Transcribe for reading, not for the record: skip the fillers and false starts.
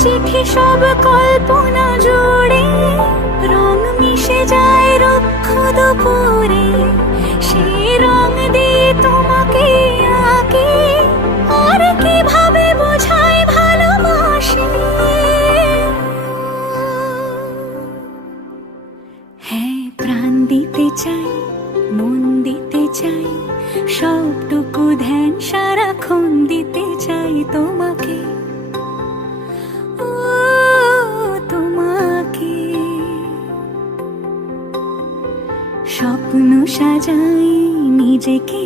চিঠি সব কল্পনা জুড়ে, রং মিশে যায় রুক্ষ দুপুরে, সে রং দিয়ে তোমাকে আঁকে, আর কিভাবে বোঝাই ভালোবাসি। হ্যাঁ, প্রাণ দিতে চাই, মন দিতে চাই, সবটুকু ধ্যান সারাক্ষণ দিতে চাই তোমাকে, ও তোমাকে। স্বপ্ন সাজাই নিজেকে